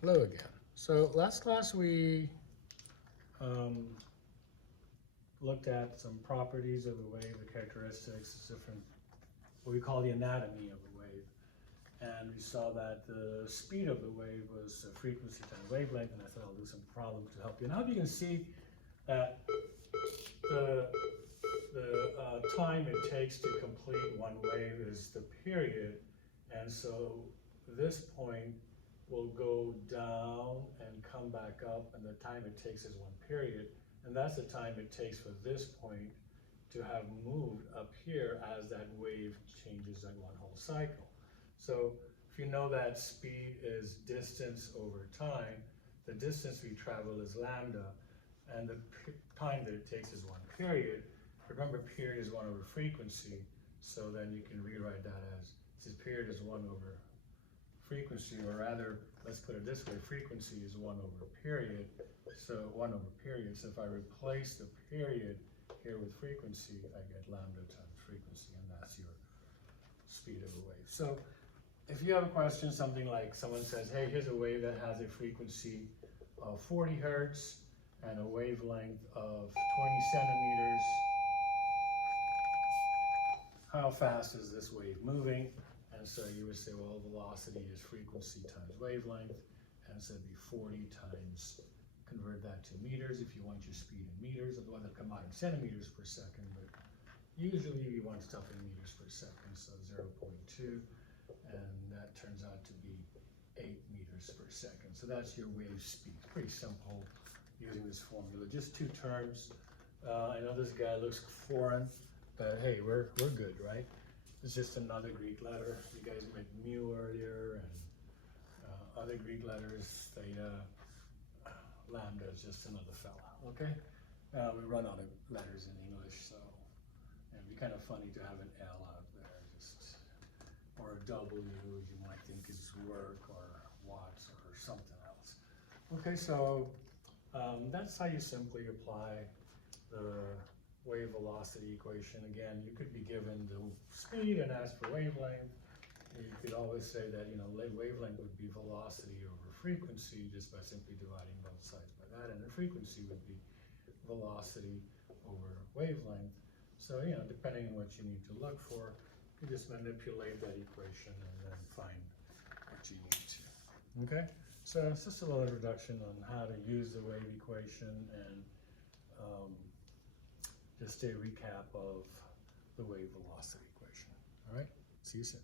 Hello again. So last class we um, looked at some properties of the wave, the characteristics, different, what we call the anatomy of the wave. And we saw that the speed of the wave was frequency times wavelength, and I thought I'll do some problems to help you. And I hope you can see that the time it takes to complete one wave is the period, and so this point will go down and come back up, and the time it takes is one period, and that's the time it takes for this point to have moved up here as that wave changes in one whole cycle. So if you know that speed is distance over time, the distance we travel is lambda, and the time that it takes is one period. Remember, period is 1 over frequency, so then you can rewrite that as, since period is 1 over frequency, or rather, let's put it this way, frequency is 1 over period, so 1 over period. So if I replace the period here with frequency, I get lambda times frequency, and that's your speed of a wave. So if you have a question, something like someone says, hey, here's a wave that has a frequency of 40 hertz and a wavelength of 20 centimeters. How fast is this wave moving? And so you would say, well, velocity is frequency times wavelength, and so it'd be 40 times, convert that to meters if you want your speed in meters, otherwise it'll come out in centimeters per second, but usually you want stuff in meters per second, so 0.2, and that turns out to be 8 meters per second. So that's your wave speed. Pretty simple using this formula, just two terms. I know this guy looks foreign, but hey, we're good, right? It's just another Greek letter. You guys met mu earlier, and other Greek letters, theta, lambda is just another fella, okay? We run out of letters in English, so, and it'd be kind of funny to have an L out there, just, or a W, you might think is work, or watts, or something else. Okay, so that's how you simply apply the wave velocity equation. Again, you could be given the speed and ask for wavelength. You could always say that, you know, wavelength would be velocity over frequency just by simply dividing both sides by that, and the frequency would be velocity over wavelength. So, you know, depending on what you need to look for, you just manipulate that equation and then find what you need to. Okay? So it's just a little introduction on how to use the wave equation, and just a recap of the wave velocity equation. All right, see you soon.